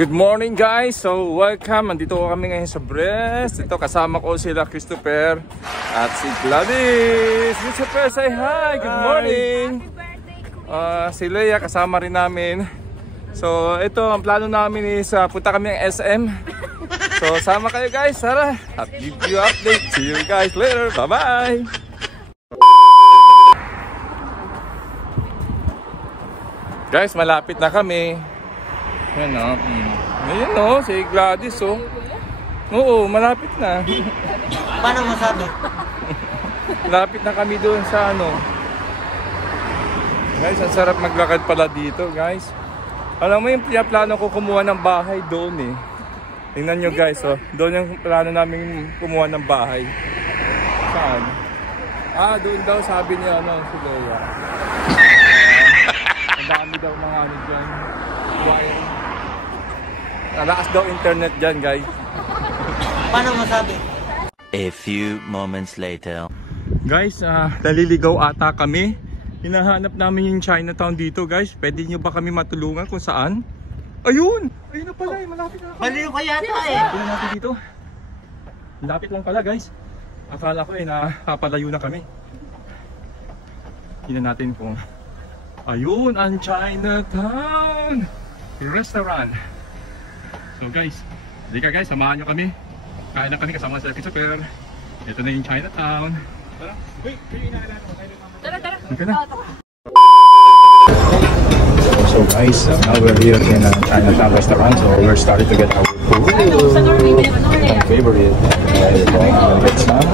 Good morning guys! So welcome! Andito kami ngayon sa Brest. Ito kasama ko sila Christopher at si Gladys. Christopher, say hi! Good morning! Si Leia kasama rin namin. So ito ang plano namin is punta kami ng SM. So sama kayo guys, tara! At give you update. See you guys later! Bye bye! Guys, malapit na kami. Yan o. Ayan o, si Gladys o. Oo, malapit na. Paano masabi? Malapit na kami doon sa ano. Guys, ang sarap maglakad pala dito guys. Alam mo yung plano ko kumuha ng bahay doon eh. Tingnan nyo guys o. Doon yung plano namin kumuha ng bahay. Saan? Doon daw sabi niya ano, si Leia. Ang dami daw mga ano dyan. Wiring. Nalakas daw internet dyan guys. Paano masabi? A few moments later. Guys, naliligaw ata kami. Hinahanap namin yung Chinatown dito guys. Pwede nyo ba kami matulungan kung saan? Ayun! Ayun na pala, malapit na ako. Baliw ka yata eh. Tingnan natin dito. Malapit lang pala guys. Akala ko nakapalayo na kami. Tingnan natin kung ayun ang Chinatown Restaurant. So guys, halika guys, samahan nyo kami. Kain na kami kasama sa Christopher. Ito na yung Chinatown. Tara. Wait, kayo inaalala ko. Tara. Okay na. So guys, now we're here in a Chinatown restaurant. So we're starting to get our food. My favorite. Get some.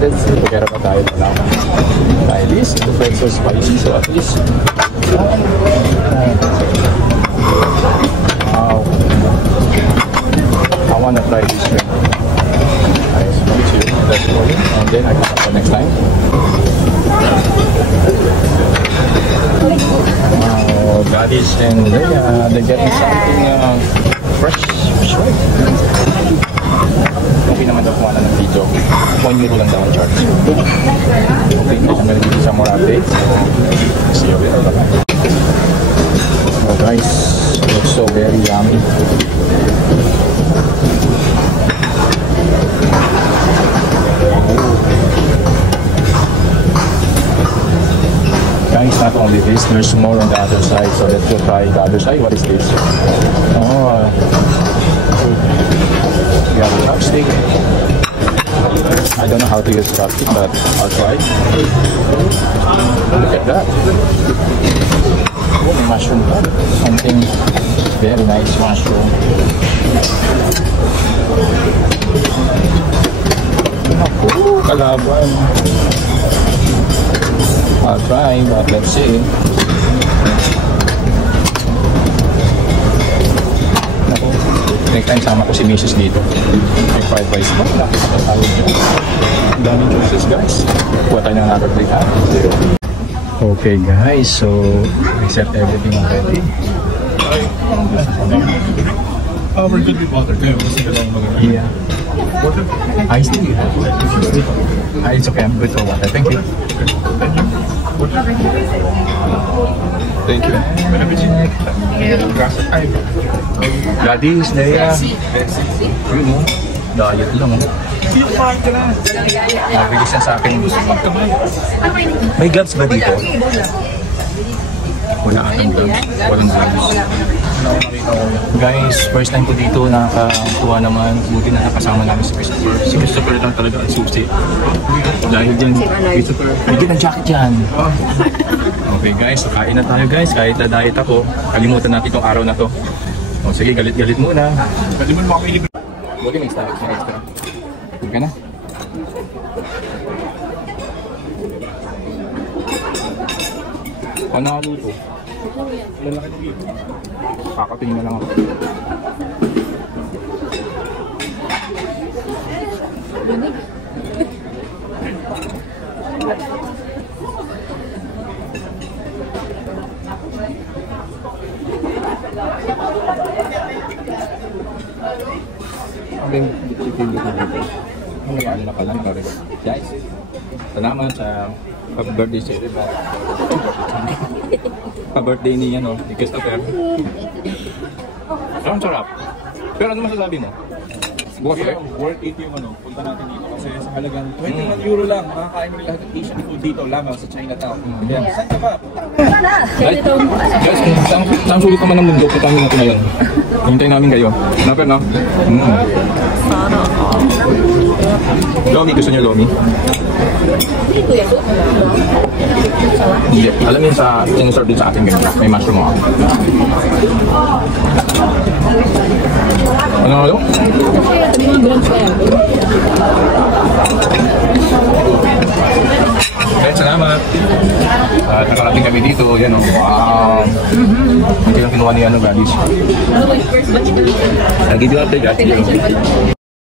Let's see, together pa tayo na lang. Try this. The fried so spicy, so at least. Wow. I wanna try this one. Nice, me too. That's for you. And then I come up next time. Wow, Gladys and Leia, they're getting something fresh. Okay naman daw kung ano ng video. 1 euro lang daw ang charge. Okay, I'm gonna give you some more updates. See you later. Bye-bye. Oh guys, it looks so very yummy. Guys, not only this, there's more on the other side. So let's go try the other side. What is this? Oh, we have a chopstick. I don't know how to use chopstick, but I'll try. Look at that. Mushroom, something very nice mushroom. Naku, kalaban. I'll try, but let's see. Naku, next time sama ko si Mrs. dito. May fried rice ba? Nakita tayo dyan. Ang daming juices guys. Kuha tayo ng another plate ha. Okay guys, so we set everything already. We're good with water. Yeah. Iced tea. It's okay, I'm good for water. Thank you. Thank you. Gladys, Leia. You know, diet lang. Mabilis na sa akin. May gloves ba dito? Wala atang gloves. Walang gloves. Guys, first time ko dito nakakatuwa naman. Buti na nakasama namin si Christopher. Si Christopher lang talaga ang susi. Dahil dyan, Christopher, bigyan ng jacket yan. Okay guys, so kain na tayo guys. Kahit na diet ako, kalimutan natin itong araw na to. O sige, galit-galit muna. Kalimutan mo kami libre. Buti next time. Okay na? Panalo to. Kakatingin na lang ako. Ang dipili ko dito. Ano na pala nakaregal. Guys, salamat sa birthday celebrant. Pa-birthday ni Christopher. Sobrang sarap. Pero ano masasabi mo? Bukas ulit? Worth it yung punta natin dito kasi sa halagang 21 euro lang, makakain mo lahat ng Asian food dito lamang sa Chinatown. Kaya, saan ka ba? Guys, saan sulit naman ng mundo, puntahan natin ngayon. Hintayin namin kayo. Napper, no? Lomi, gusto niyo Lomi? Hindi. Alam niyo sa sinaserve din sa atin ganyan. May mushroom ako. Ano halo? Okay, salamat. At nakarating kami dito. Yan o. Wow. Hindi lang kinuha niya ng gadis. I'll give you update, guys.